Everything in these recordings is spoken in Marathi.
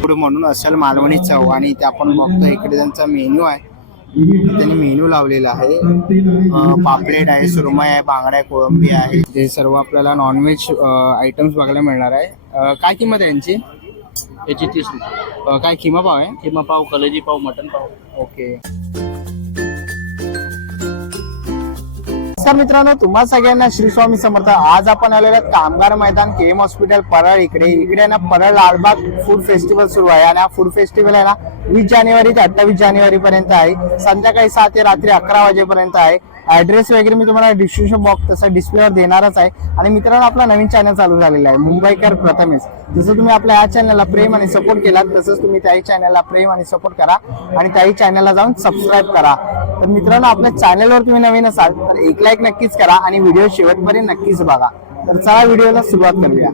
पुढे म्हणून असेल मालवणी चव आणि ते आपण बघतो इकडे त्यांचा मेन्यू आहे. त्यांनी मेन्यू लावलेला आहे. पापलेट आहे सुरमई आहे बांगडा आहे कोळंबी आहे. ते सर्व आपल्याला नॉनव्हेज आयटम्स बघायला मिळणार आहे. काय किंमत आहे यांची? याची तीस काय किमा पाव आहे? किंवा पाव कलेजी पाव मटन पाव. ओके. नमस्कार मित्रांनो तुम्हा सगळ्यांना श्री स्वामी समर्थ. आज आपण आलेलो आहोत कामगार मैदान के एम हॉस्पिटल परळ इकडे. इकडे ना परळ लालबाग फूड फेस्टिवल सुरू आहे. आणि हा फूड फेस्टिवल आहे ना वीस जानेवारी ते अठ्ठावीस जानेवारी पर्यंत आहे. संध्याकाळी सात ते रात्री अकरा वाजेपर्यंत आहे. ऍड्रेस वगैरे मी तुम्हाला डिस्क्रिप्शन बॉक्स तसा डिस्प्लेवर देणारच आहे. आणि मित्रांनो आपला नवीन चॅनल चालू झालेला आहे. मुंबईकर प्रथमेश. जसं तुम्ही आपल्या या चॅनलला प्रेम आणि सपोर्ट केलात तसंच तुम्ही त्याही चॅनलला प्रेम आणि सपोर्ट करा. आणि त्याही चॅनलला जाऊन सबस्क्राईब करा. तर मित्रांनो आपल्या चॅनलवर तुम्ही नवीन असाल तर एक लाईक नक्कीच करा आणि व्हिडिओ शेवटपर्यंत नक्कीच बघा. तर चला व्हिडिओला सुरुवात करूया.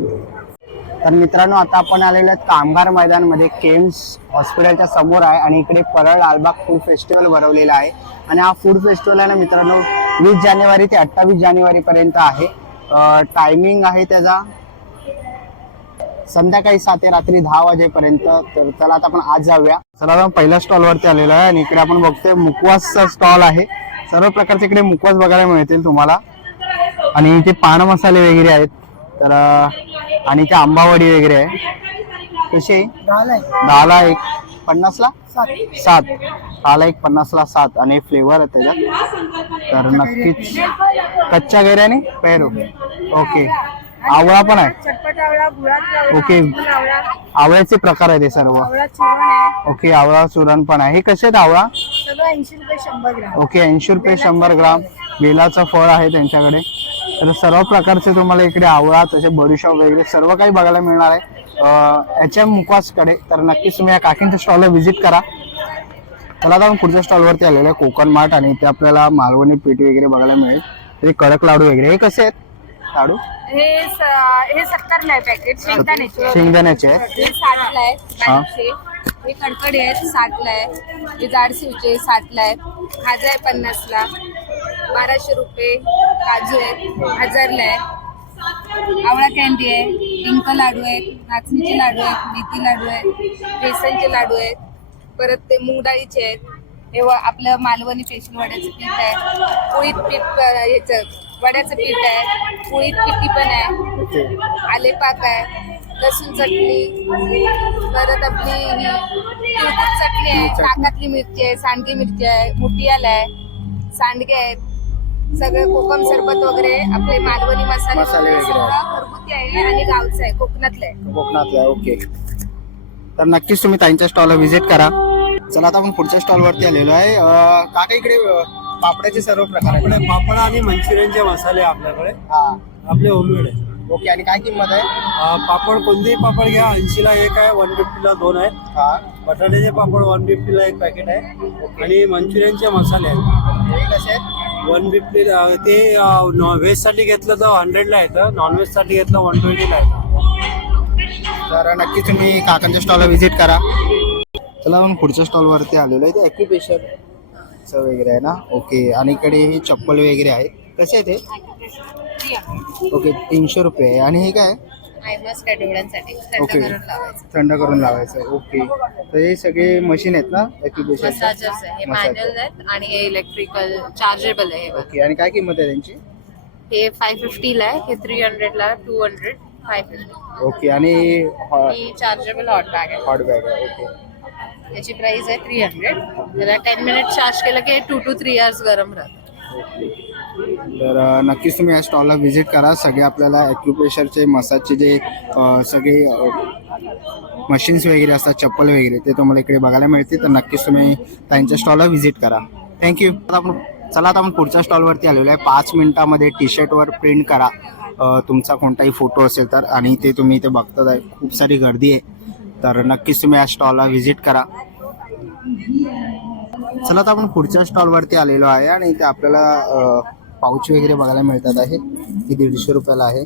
तर मित्रांनो आता आपण आलेलो आहेत कामगार मैदानमध्ये केम्स हॉस्पिटलच्या समोर आहे आणि इकडे परळ लालबाग फूड फेस्टिवल भरवलेला आहे. आणि हा फूड फेस्टिवल आहे ना मित्रांनो वीस जानेवारी ते अठ्ठावीस जानेवारी पर्यंत आहे. टायमिंग आहे त्याचा संध्याकाळी सात ते रात्री दहा वाजेपर्यंत. तर चला आता आपण आज जाऊया. चला आपण पहिल्या स्टॉल वरती आलेलो आहे आणि इकडे आपण बघतोय मुकवासचा स्टॉल आहे. सर्व प्रकारचे इकडे मुकवास बघायला मिळतील तुम्हाला. आणि इथे पान मसाले वगैरे आहेत. तर आणि इथे आंबावडी वगैरे आहे. कसे दहाला एक. पन्नासला सात. दहाला एक पन्नासला सात. आणि फ्लेवर आहे त्याच्यात. तर नक्कीच कच्च्या गैऱ्याने पेरू. ओके. आवळा पण आहे. ओके. आवळ्याचे प्रकार आहे ते सर्व. ओके आवळा चूरण पण आहे. हे कसे आहेत आवळा? ऐंशी रुपये शंभर ग्राम. ओके ऐंशी रुपये शंभर ग्राम. बेलाचं फळ आहे त्यांच्याकडे. तर सर्व प्रकारचे तुम्हाला इकडे आवळा तसे बडीशॉप वगैरे सर्व काही बघायला मिळणार आहे. एच एम मुकवासकडे तर नक्कीच तुम्ही या काकींच्या स्टॉलला व्हिजिट करा. मला आता आपण पुढच्या स्टॉलवरती आलेलो आहे कोकण मार्ट आणि इथे आपल्याला मालवणी पेटी वगैरे बघायला मिळेल. ते कडक लाडू वगैरे हे कसे आहेत? लाडू? हे हे सत्तरला आहे पॅकेट शेंगदाण्याचे. शेंगदाण्याचे. आहेत हे साठला आहे हा. कडकडी आहेत साठला आहे. हे जाडशिवचे साठला आहे. खाजा आहे पन्नासला. बाराशे रुपये काजू आहेत हजारला आहे. आवळा कॅन्डी आहे पिंक लाडू आहेत नाचणीचे लाडू आहेत मेथी लाडू आहेत बेसनचे लाडू आहेत. परत ते मूग डाळीचे आहेत. हे व- आपलं मालवणी पेशल वड्याचं पीठ आहे. पोळीत पीठ ह्याचं वड्याचं पीठ आहे. पोळीत पिठी पण आहे. आले पाक आहे. लसूण चटणी परत आपली ही तिळकुट चटणी आहे. ताकातली मिरची आहे सांडगी मिरची आहे मुटियाला आहे सांडगे आहेत सगळे कोकम सरबत वगैरे आपले मालवणी मसाले मसाले वगैरे वगैरे आहेत. घरगुती आहे आणि गावचं आहे कोकणातलं आहे. कोकणातला आहे ओके. तर नक्कीच तुम्ही ताईंच्या स्टॉलला व्हिजिट करा. चला आता आपण पुढच्या स्टॉल वरती आलेलो आहे. अं, काका इकडे अं, पापडाचे सर्व प्रकार आहेत. पापड आणि मंचुरियनचे मसाले आपल्याकडे. हा. आपले होममेड आहे. ओके आणि काय किंमत आहे? अं, पापड कोणतेही पापड घ्या. ऐंशीला एक आहे वन फिफ्टीला दोन आहेत. हा. बटाट्याचे पापड वन फिफ्टीला एक पॅकेट आहे. आणि मंचुरियनचे मसाले आहेत. हे कसे आहेत? वन फिफ्टी ते व्हेजसाठी घेतलं तर हंड्रेडला येतं. नॉनव्हेजसाठी घेतलं वन ट्वेंटीला येतं. तर नक्की तुम्ही काकांच्या स्टॉलला व्हिजिट करा. चला मग पुढच्या स्टॉल वरती आलेलो आहे. ते ॲक्युपेशनचं वगैरे आहे ना? ओके आणि इकडे हे चप्पल वगैरे आहेत कसे आहे ते ओके तीनशे रुपये आणि हे काय? आहे डोळ्यांसाठी. ओके. थंड करून लावायचं. ओके. तर हे सगळे मशीन आहेत ना? ॲक्युपेशन मसाजर्स आहे. हे मॅन्युअल आहेत आणि हे इलेक्ट्रिकल चार्जेबल आहे हे वाले. ओके. आणि काय किंमत आहे त्यांची? हे फाय फिफ्टीला आहे. हे three हंड्रेडला two hundred five fifty okay. आणि ही चार्जेबल हॉट बॅग आहे. हॉट बॅग आहे. ओके. याची प्राइस आहे थ्री हंड्रेड त्याला टेन मिनिट चार्ज केलं की टू टू थ्री इयर्स गरम राहतं. तर नक्कीच तुम्ही या स्टॉलला व्हिजिट करा. सगळे आपल्याला ॲक्युप्रेशरचे मसाजचे जे सगळे मशीन्स वगैरे असतात चप्पल वगैरे ते तुम्हाला इकडे बघायला मिळते तर नक्कीच तुम्ही त्यांच्या स्टॉलला व्हिजिट करा. थँक्यू आता आपण चला आता आपण पुढच्या स्टॉलवरती आलेलो आहे. पाच मिनिटामध्ये टी शर्टवर प्रिंट करा. तुमचा कोणताही फोटो असेल तर आणि ते तुम्ही इथे बघतात. आहे खूप सारी गर्दी आहे. तर नक्कीच तुम्ही या स्टॉलला व्हिजिट करा. चला आता आपण पुढच्या स्टॉलवरती आलेलो आहे आणि इथे आपल्याला पाऊच वगैरे बघायला मिळतात आहे. ही दीडशे रुपयाला आहे.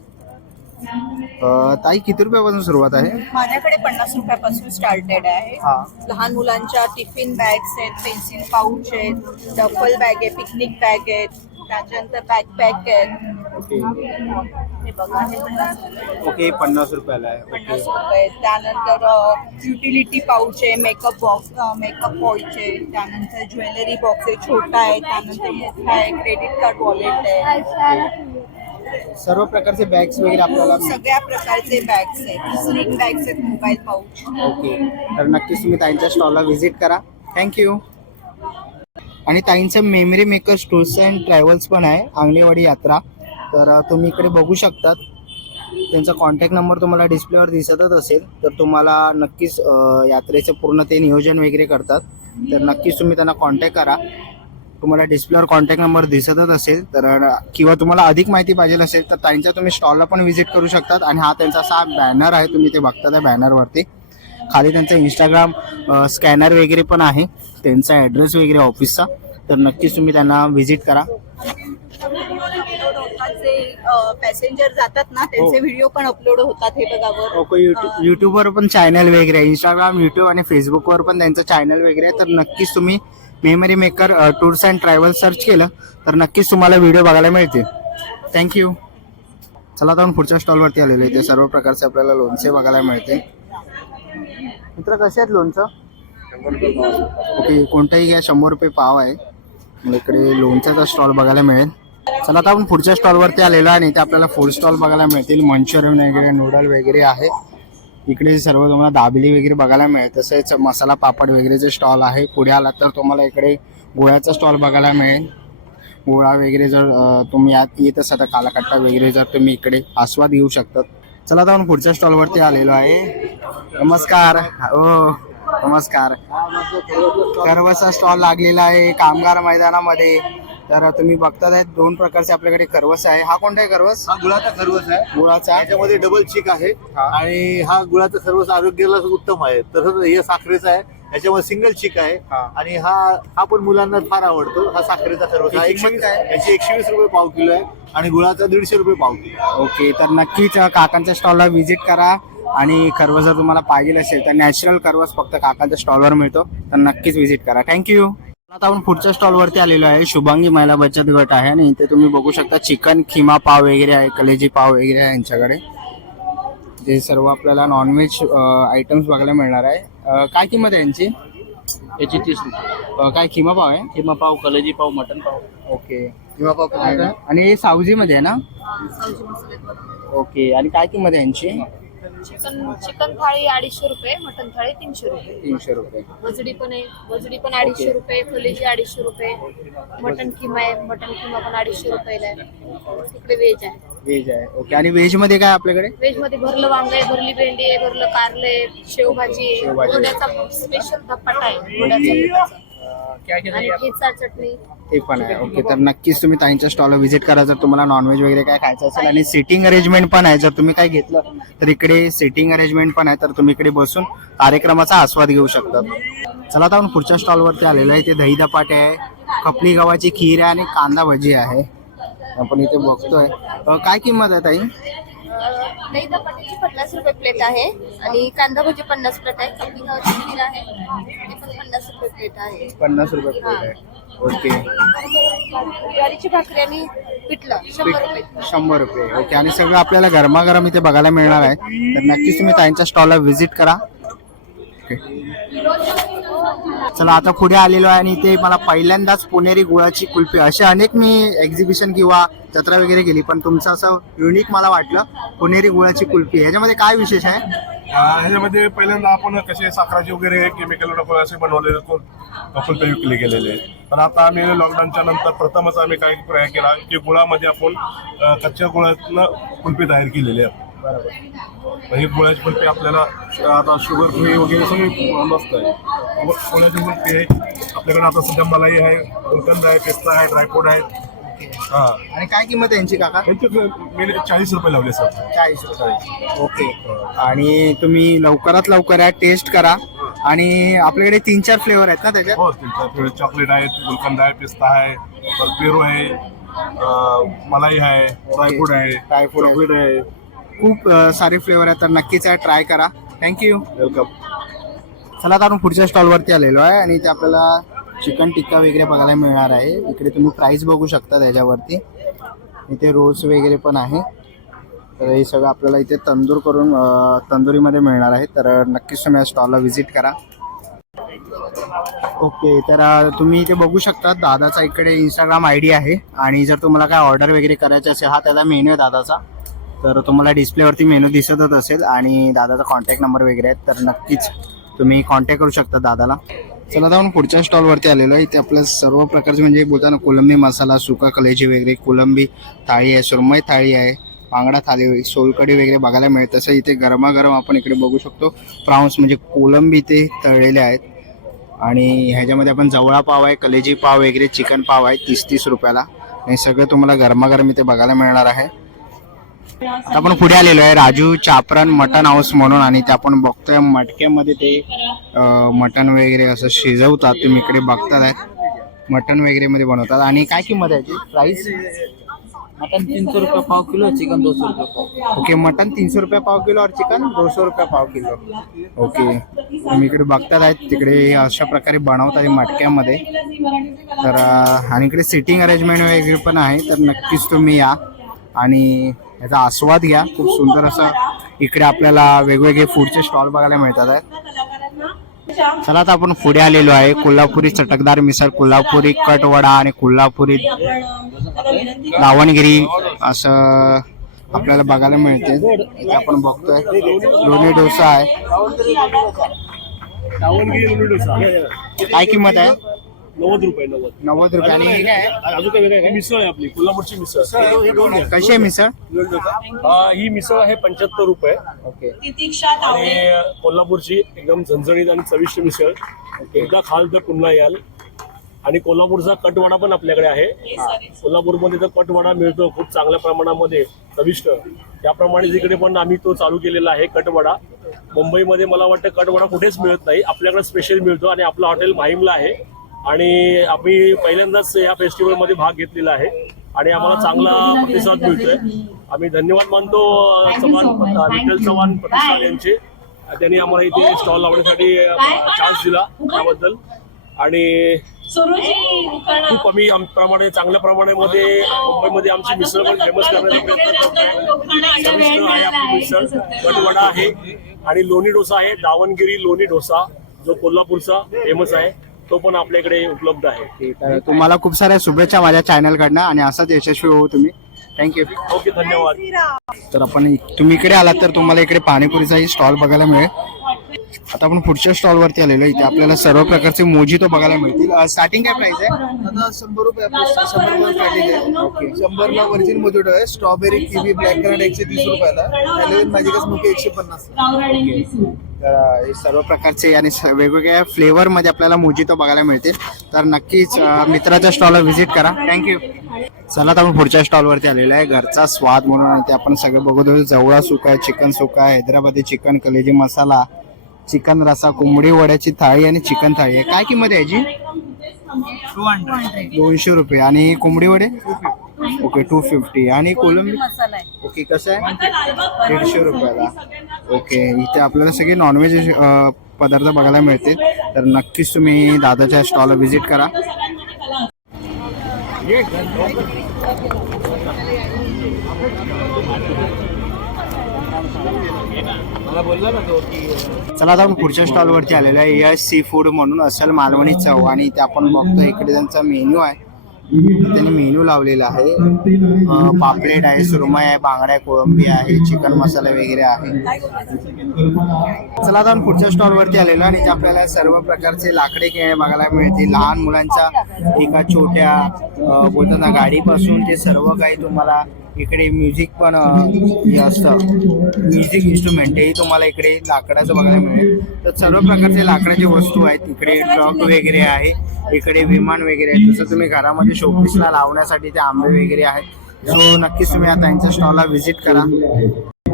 ताई किती रुपयापासून सुरुवात आहे? माझ्याकडे पन्नास रुपयापासून स्टार्टेड आहे. हा. लहान मुलांच्या टिफिन बॅग्स आहेत पेन्सिल पाऊच आहेत डफल बॅग आहे पिकनिक बॅग आहेत. त्याच्यानंतर बॅकपॅक आहेत ओके। बघा हे। पन्नास ओके पन्नास रुपयाला आहे पन्नास ओके रुपये। त्यानंतर युटिलिटी पाऊच आहे मेकअप बॉक्स मेकअप पॉईच आहे त्यानंतर ज्वेलरी बॉक्स आहे छोटा आहे त्यानंतर मोठा आहे क्रेडिट कार्ड वॉलेट आहे सर्व प्रकारचे बॅग्स वगैरे आपल्याला सगळ्या प्रकारचे बॅग्स आहेत. स्लिंग बॅग्स आहेत मोबाईल पाऊच ओके. तर नक्कीच तुम्ही ताईंच्या स्टॉलला व्हिजिट करा. थँक्यू आणि ताईंचं Memory Maker Tours and Travels पण आहे आंगणेवाडी यात्रा. तर तुम्ही इकडे बघू शकतात. त्यांचा कॉन्टॅक्ट नंबर तुम्हाला डिस्प्लेवर दिसतच असेल. तर तुम्हाला नक्कीच यात्रेचं पूर्ण ते नियोजन वगैरे करतात. तर नक्कीच तुम्ही त्यांना कॉन्टॅक्ट करा. तुम्हाला डिस्प्लेवर कॉन्टॅक्ट नंबर दिसतच असेल. तर किंवा तुम्हाला अधिक माहिती पाहिजे असेल तर ताईंच्या तुम्ही स्टॉलला पण व्हिजिट करू शकतात. आणि हा त्यांचा असा बॅनर आहे तुम्ही ते बघता त्या बॅनरवरती खाली त्यांचं इंस्टाग्राम स्कॅनर वगैरे पण आहे. त्यांचा ॲड्रेस वगैरे ऑफिसचा तर नक्कीच तुम्ही त्यांना व्हिजिट करा. पॅसेंजर जातात ना त्यांचे हो. व्हिडिओ पण अपलोड होतात हे युट्यूबवर पण चॅनल वगैरे आहे इंस्टाग्राम युट्यूब आणि फेसबुकवर पण त्यांचं चॅनल वगैरे आहे. तर नक्कीच तुम्ही Memory Maker Tours and Travel search केलं तर नक्कीच तुम्हाला व्हिडिओ बघायला मिळतील. थँक्यू चला आता पुढच्या स्टॉलवरती आलेलो आहे. ते सर्व प्रकारचे आपल्याला लोणचे बघायला मिळते मित्र कसे आहेत लोणचं? ओके कोणताही घ्या शंभर रुपये पाव आहे. इकडे लोणच्याचा स्टॉल बघायला मिळेल. चला आता आपण पुढच्या स्टॉलवरती आलेलो आहे आणि इथे आपल्याला फूड स्टॉल बघायला मिळतील. मंचुरियन वगैरे नूडल वगैरे आहे. इकडे सर्व तुम्हाला दाबेली वगैरे बघायला मिळेल. तसेच मसाला पापड वगैरेचे स्टॉल आहे. पुढे आलात तर तुम्हाला इकडे गोळ्याचा स्टॉल बघायला मिळेल. गोळा वगैरे जर तुम्ही यात येत असाल तर कालाकट्टा वगैरे जर तुम्ही इकडे आस्वाद घेऊ शकतात. चला आता आपण पुढच्या स्टॉलवरती आलेलो आहे. नमस्कार. हो नमस्कार. कर्वचा स्टॉल लागलेला आहे कामगार मैदानामध्ये. तर तुम्ही बघतात आहेत दोन प्रकारचे आपल्याकडे कर्वस आहे. हा कोणता आहे कर्वस? हा गुळाचा खरवस आहे. गुळाचा. याच्यामध्ये डबल चिक आहे. आणि हा गुळाचा खरवस आरोग्याला उत्तम आहे. तसंच हे साखरेचा आहे. याच्यामध्ये सिंगल चिक आहे. हा. आणि हा हा पण मुलांना फार आवडतो. हा साखरेचा खरवस. हा याची एकशे किंमत काय? याची एकशे वीस रुपये पाव किलो आहे. आणि गुळाचा दीडशे रुपये पाव किलो ओके तर नक्कीच काकांच्या स्टॉलला व्हिजिट करा. आणि कर्व जर तुम्हाला पाहिजे असेल तर नॅचरल कर्वस फक्त काकांच्या स्टॉलवर मिळतो. तर नक्कीच व्हिजिट करा. थँक्यू आता आपण पुढच्या स्टॉलवरती आलेलो आहे. शुभांगी महिला बचत गट आहे. आणि इथे तुम्ही बघू शकता चिकन खिमा पाव वगैरे आहे कलेजी पाव वगैरे आहे यांच्याकडे. ते सर्व आपल्याला नॉनव्हेज आयटम्स बघायला मिळणार आहे. काय किंमत आहे यांची? याची तीस रुपये. अं, काय खिमा पाव आहे? किंवा पाव कलेजी पाव मटन पाव. ओके. खिमा पाव आणि हे सावजीमध्ये आहे ना? ओके. आणि काय किंमत आहे यांची? चिकन चिकन थाळी अडीचशे रुपये मटन थाळी तीनशे रुपये. तीनशे रुपये. वजडी पण आहे वजडी पण अडीचशे रुपये कलेजी अडीचशे रुपये. मटन किमा आहे मटन किमा पण अडीचशे रुपयाला आहे. तिकडे व्हेज आहे. व्हेज आहे. ओके आणि व्हेजमध्ये काय आपल्याकडे? व्हेजमध्ये भरलं वांग आहे भरली भेंडी आहे भरलं कारलं आहे शेवभाजी आहे. शेवभाजी. गोड्याचा स्पेशल धपाटा आहे गोड्याचा आणि ठेचा चटणी. ते पण आहे. ओके तर नक्कीच तुम्ही ताईंच्या स्टॉलला व्हिजिट करा. जर तुम्हाला नॉनव्हेज वगैरे काय खायचं असेल आणि सिटिंग अरेंजमेंट पण आहे जर तुम्ही काय घेतलं तर इकडे सिटिंग अरेंजमेंट पण आहे तर तुम्ही इकडे बसून कार्यक्रमाचा आस्वाद घेऊ शकतात चला आता आपण पुढच्या स्टॉलवरती आलेलो आहे. ते दही धपाटे आहे खपली गव्हाची खीर आहे आणि कांदा भजी आहे. आपण इथे बघतोय. अं, काय किंमत आहे ताई? दही धपाट्याची पन्नास रुपये प्लेट आहे आणि कांदा भजी पन्नास प्लेट आहे कपी गव्हाची खीर आहे ते पण पन्नास रुपये प्लेट आहे. पन्नास रुपये प्लेट आहे. ओके. ज्वारीची भाकरी आणि पिठलं शंभर रुपये. शंभर रुपये. ओके. आणि सगळं आपल्याला गरमागरम इथे बघायला मिळणार आहे. तर नक्कीच तुम्ही ताईंच्या स्टॉलला व्हिजिट करा. ओके. चला आता पुढे आलेलो आहे आणि ते मला पहिल्यांदाच पुणेरी गुळाची कुल्फी. असे अनेक मी एक्झिबिशन किंवा जत्रा वगैरे गेली पण तुमचं असं युनिक मला वाटलं पुणेरी गुळाची कुल्फी. ह्याच्यामध्ये काय विशेष आहे? ह्याच्यामध्ये पहिल्यांदा आपण कसे साखराचे वगैरे केमिकल नको असे बनवलेले कुल्फी विकले गेलेले पण आता आम्ही लॉकडाऊनच्या नंतर प्रथमच आम्ही काय प्रयोग केला की गुळामध्ये आपण कच्च्या गुळातनं कुल्फी तयार केलेली आहे. ही गुळाची कुल्फी आपल्याला श- आता शुगर फ्री वगैरे सगळी मस्त आहे. गुळाची कुल्फी आहे आपल्याकडे आता सध्या मलाई आहे गुलकंद आहे पिस्ता आहे ड्रायफ्रूट आहे हा. आणि काय किंमत आहे यांची काका? मेन चाळीस रुपये लावले सर. चाळीस रुपये. ओके. आणि तुम्ही लवकरात लवकर या टेस्ट करा. आणि आपल्याकडे तीन चार फ्लेवर आहेत ना त्याच्यात? हो त्यांच्या चॉकलेट आहे गुलकंद आहे पिस्ता आहे पेरू आहे मलाई आहे ड्रायफ्रूट आहे Dryfruit आहे. खूप सारे फ्लेवर आहेत तर नक्कीच आहे ट्राय करा. थँक्यू वेलकम चला आता आपण पुढच्या स्टॉलवरती आलेलो आहे आणि इथे आपल्याला चिकन टिक्का वगैरे बघायला मिळणार आहे. इकडे तुम्ही प्राइस बघू शकता त्याच्यावरती. इथे रोज वगैरे पण आहे. तर हे सगळं आपल्याला इथे तंदूर करून तंदुरीमध्ये मिळणार आहे. तर नक्कीच तुम्ही या स्टॉलला व्हिजिट करा. ओके तर तुम्ही इथे बघू शकता दादाचा इकडे इंस्टाग्राम आय डी आहे. आणि जर तुम्हाला काय ऑर्डर वगैरे करायचे असेल हा त्याचा मेनू आहे दादाचा. तर तुम्हाला डिस्प्लेवरती मेनू दिसतच असेल आणि दादाचा कॉन्टॅक्ट नंबर वगैरे आहे तर नक्कीच तुम्ही कॉन्टॅक्ट करू शकता दादाला. चला आता आपण पुढच्या स्टॉलवरती आलेलो आहे. इथे आपल्या सर्व प्रकारचे म्हणजे बोलताना कोलंबी मसाला सुका कलेजी वगैरे कोलंबी थाळी आहे सुरमई थाळी आहे बांगडा थाळी सोलकडी वगैरे बघायला मिळतं. तसं इथे गरमागरम आपण इकडे बघू शकतो. प्राऊन्स म्हणजे कोलंबी ते तळलेले आहेत. आणि ह्याच्यामध्ये आपण जवळा पाव आहे कलेजी पाव वगैरे चिकन पाव आहे तीस तीस रुपयाला. हे सगळं तुम्हाला गरमागरम इथे बघायला मिळणार आहे. आपण पुढे आलेलो आहे. राजू चापरन मटन हाऊस म्हणून आणि ते आपण बघतोय मटक्यामध्ये ते मटन वगैरे असं शिजवतात. तुम्ही इकडे बघतात आहेत मटन वगैरे मध्ये बनवतात. आणि काय किंमत आहे प्राइस मटन तीन सौ रुपये पाव किलो चिकन दो सौ रुपये पाव ओके मटन तीनशे रुपये पाव किलो और चिकन दोनशे रुपये पाव किलो. ओके तुम्ही इकडे बघतात आहेत तिकडे अशा प्रकारे बनवतात मटक्यामध्ये. तर आणि इकडे सिटिंग अरेंजमेंट वगैरे पण आहे. तर नक्कीच तुम्ही या. आणि याचा आस्वाद घ्या. खूप सुंदर असं इकडे आपल्याला वेगवेगळे फूडचे स्टॉल बघायला मिळतात आहेत चला आता आपण पुढे आलेलो आहे. कोल्हापुरी चटकदार मिसळ कोल्हापुरी कटवडा आणि कोल्हापुरी दावणगिरी असं आपल्याला बघायला मिळते. आपण बघतोय. लोणी डोसा आहे. काय किंमत आहे? नव्वद रुपये नव्वद. नव्वद रुपये. आणि हे काय आहे? अजून काय वेगळं मिसळ आहे आपली कोल्हापूरची मिसळ. कशी आहे मिसळ? हा, ही मिसळ आहे पंच्याहत्तर रुपये. ओके. आणि कोल्हापूरची एकदम झणझणीत आणि चविष्ट मिसळ. एकदा खाल तर पुन्हा याल. आणि कोल्हापूरचा कटवाडा पण आपल्याकडे आहे. कोल्हापूरमध्ये तर कटवाडा मिळतो खूप चांगल्या प्रमाणामध्ये चविष्ट. त्याप्रमाणे इकडे पण आम्ही तो चालू केलेला आहे कटवाडा मुंबईमध्ये मला वाटतं कटवाडा कुठेच मिळत नाही. आपल्याकडे स्पेशल मिळतो आणि आपलं हॉटेल माहीमला आहे. आणि आम्ही पहिल्यांदाच या फेस्टिवलमध्ये भाग घेतलेला आहे. आणि आम्हाला चांगला प्रतिसाद मिळतोय. आम्ही धन्यवाद मानतो चव्हाण विठ्ठल चव्हाण प्रतिष्ठान यांचे त्यांनी आम्हाला इथे स्टॉल लावण्यासाठी चान्स दिला त्याबद्दल. आणि खूप आम्ही आम- प्रमाणे चांगल्या प्रमाणामध्ये मुंबईमध्ये आमची मिसळ पण फेमस करण्याचा प्रयत्न चविष्ट आहे आपली मिसळ कटवडा आहे. आणि लोणी डोसा आहे दावणगिरी लोणी डोसा जो कोल्हापूरचा फेमस आहे. तो पण आपल्याकडे उपलब्ध आहे. तर तुम्हाला खूप साऱ्या शुभेच्छा माझ्या चॅनल कडनं आणि असाच यशस्वी हो तुम्ही. थँक्यू ओके धन्यवाद. तर आपण तुम्ही इकडे आलात तर तुम्हाला इकडे पाणीपुरीचाही स्टॉल बघायला मिळेल. आता आपण पुढच्या स्टॉल वरती आलेलो आहे. इथे आपल्याला सर्व प्रकारचे मोजितो बघायला मिळतील. स्टार्टिंग काय प्राइस आहे? आता शंभर रुपये आपलं शंभर रुपये पॅकेज आहे. शंभरला व्हर्जिन मोजिटो आहे स्ट्रॉबेरी किवी ब्लॅक करंट एकशे तीस रुपयाला. हॅलोविन मॅजिकस मुके एकशे पन्नास. तर हे सर्व प्रकारचे आणि स- वेगवेगळ्या फ्लेवर मध्ये आपल्याला मोजितो बघायला मिळतील. तर नक्कीच मित्राच्या स्टॉलला व्हिजिट करा. थँक्यू चला तर आपण पुढच्या स्टॉलवरती आलेलो आहे. घरचा स्वाद म्हणून आणि ते आपण सगळं बघत होतो. जवळा सुका आहे चिकन सुका हैदराबादी चिकन कलेजी मसाला. चिकन रसा कोंबडी वड्याची थाळी आणि चिकन थाळी आहे. काय किंमत आहे याची? दोनशे रुपये. आणि कोंबडी वडे? ओके टू फिफ्टी आणि कोलंबी? ओके कसं आहे? दीडशे रुपयाला. ओके इथे आपल्याला सगळे नॉनव्हेज पदार्थ बघायला मिळतील. तर नक्कीच तुम्ही दादाच्या स्टॉलला व्हिजिट करा. चला आता आपण पुढच्या स्टॉलवरती आलेलो आहे. यश सी फूड म्हणून असेल मालवणी चव. आणि इथे आपण बघतो इकडे त्यांचा मेन्यू आहे. त्यांनी मेन्यू लावलेला आहे. पापलेट आहे सुरमई आहे बांगड्या कोळंबी आहे चिकन मसाला वगैरे आहे. चला आता आपण पुढच्या स्टॉलवरती आलेलो आणि इथे आपल्याला सर्व प्रकारचे लाकडे खेळ बघायला मिळतील. लहान मुलांच्या एका छोट्या बोलताना बोलतात ना गाडीपासून ते सर्व काही तुम्हाला इकडे म्युझिक पण हे असतं. म्युझिक इन्स्ट्रुमेंट हेही तुम्हाला इकडे लाकडाचं बघायला मिळेल. तर सर्व प्रकारचे लाकडाचे वस्तू आहेत. इकडे ट्रक वगैरे आहे. इकडे विमान वगैरे आहे. तसं तुम्ही घरामध्ये शोपीसला लावण्यासाठी ते आंबे वगैरे आहेत. सो नक्कीच तुम्ही आता यांच्या स्टॉलला व्हिजिट करा.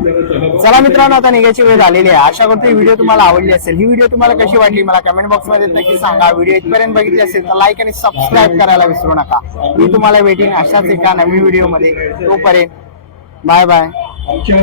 चला मित्रांनो आता निघायची वेळ झालेली आहे. आशा करतो ही व्हिडिओ तुम्हाला आवडली असेल. ही व्हिडिओ तुम्हाला कशी वाटली मला कमेंट बॉक्समध्ये नक्की सांगा. व्हिडिओ इथपर्यंत बघितली असेल तर लाईक आणि सबस्क्राईब करायला विसरू नका. मी तुम्हाला भेटीन अशाच एका नवीन व्हिडिओमध्ये तोपर्यंत बाय बाय